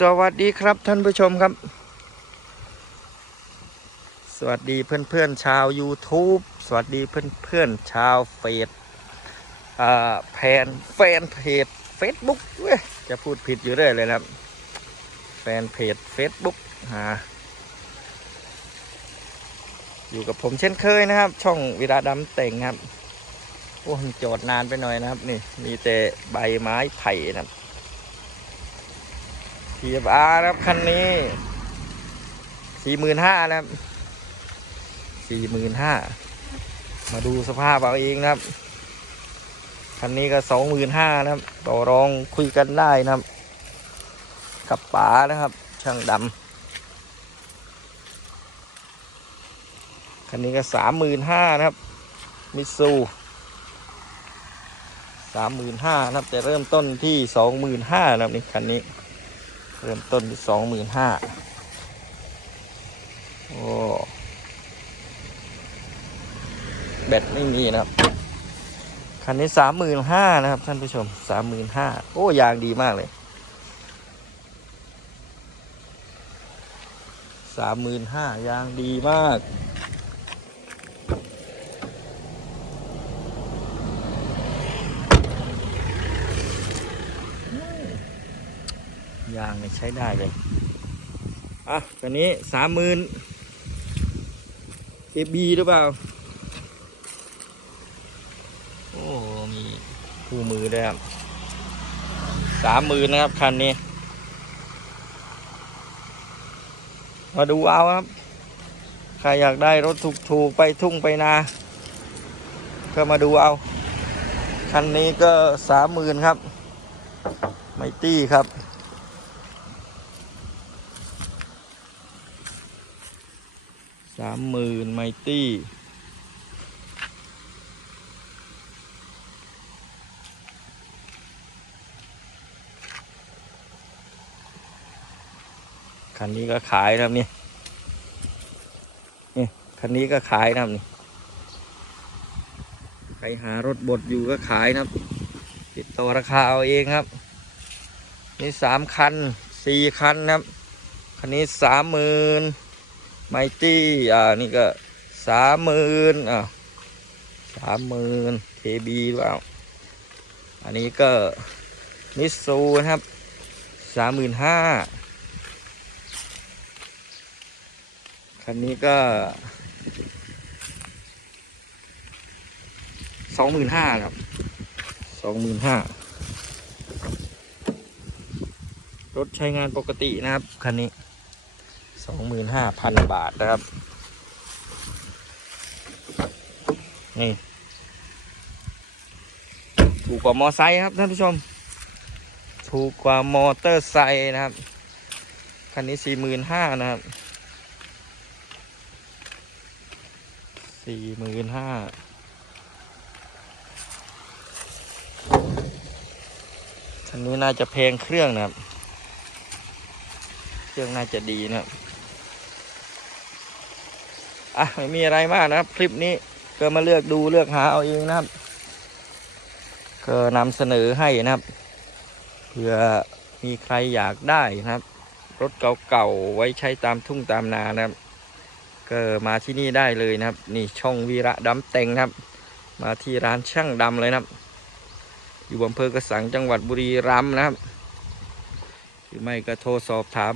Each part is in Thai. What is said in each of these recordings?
สวัสดีครับท่านผู้ชมครับ สวัสดีเพื่อนๆชาว YouTube สวัสดีเพื่อนๆชาวเฟซอ่าแฟนแฟนเพจ Facebook เว้ยจะพูดผิดอยู่เรื่อยเลยนะครับ แฟนเพจ Facebook หาอยู่กับผมเช่นเคยนะครับ ช่องวิราดำแต่งครับ โอ้โจทย์นานไปหน่อยนะครับ นี่มีแต่ใบไม้ไผ่นะครับ TFR นะครับคันนี้สี่หมื่นห้านะครับสี่หมื่นห้ามาดูสภาพเอาเองนะครับคันนี้ก็สองหมื่นห้านะครับ ต่อรองคุยกันได้นะครับ กับป๋านะครับ ช่างดำคันนี้ก็สามหมื่นห้านะครับ มิซูสามหมื่นห้านะครับจะเริ่มต้นที่สองหมื่นห้านะครับนี่คันนี้ เริ่มต้นที่สองหมื่นห้าโอ้แบตไม่มีนะครับ คันนี้สามหมื่นห้านะครับ ท่านผู้ชมสามหมื่นห้าโอ้ ยางดีมากเลยสามหมื่นห้ายางดีมาก ยางเนี่ยใช้ได้เลย อะตัวนี้สามหมื่นเอบีหรือเปล่า โอ้ มีคู่มือด้วยครับสามหมื่นนะครับ คันนี้ มาดูเอาครับ ใครอยากได้รถถูกๆ ไปทุ่งไปนา ก็มาดูเอา คันนี้ก็สามหมื่นครับ ไม่ตี้ครับ สามหมื่นไมตี้ คันนี้ก็ขายนะครับนี่นี่คันนี้ก็ขายนะครับนี่ ใครหารถบดอยู่ก็ขายนะครับ ติดต่อราคาเอาเองครับ นี่สามคันสี่คันนะครับ คันนี้สามหมื่น ไมตี้อ่านี่ก็สามหมื่นอ่าสามหมื่นเคบีหรือเปล่าอันนี้ก็มิสซูนะครับสามหมื่นห้าคันนี้ก็สองหมื่นห้าครับสองหมื่นห้ารถใช้งานปกตินะครับ คันนี้ สองหมื่นห้าพันบาทนะครับ นี่ ถูกกว่ามอไซค์ครับท่านผู้ชม ถูกกว่ามอเตอร์ไซค์นะครับ คันนี้สี่หมื่นห้านะครับสี่หมื่นห้าคันนี้น่าจะแพงเครื่องนะครับ เครื่องน่าจะดีนะครับ อะไม่มีอะไรมากนะครับ คลิปนี้ก็มาเลือกดูเลือกหาเอาเองนะครับ ก็นำเสนอให้นะครับเผื่อมีใครอยากได้นะครับ รถเก่าๆไว้ใช้ตามทุ่งตามนานะครับ ก็มาที่นี่ได้เลยนะครับ นี่ช่องวีระดำเต็งนะครับ มาที่ร้านช่างดำเลยนะครับ อยู่อำเภอกระสังจังหวัดบุรีรัมย์นะครับหรือไม่ก็โทรสอบถาม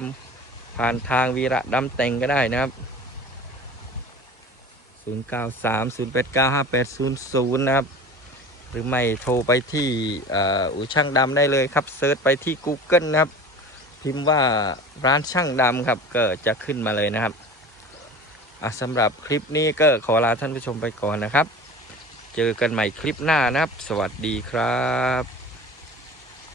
ผ่านทางวีระดำเต็งก็ได้นะครับ 0930895800 นะครับ หรือไม่โทรไปที่อู่ช่างดำได้เลยครับเซิร์ชไปที่ Google นะครับ พิมพ์ว่าร้านช่างดำครับ ก็จะขึ้นมาเลยนะครับสำหรับคลิปนี้ก็ขอลาท่านผู้ชมไปก่อนนะครับ เจอกันใหม่คลิปหน้านะครับ สวัสดีครับ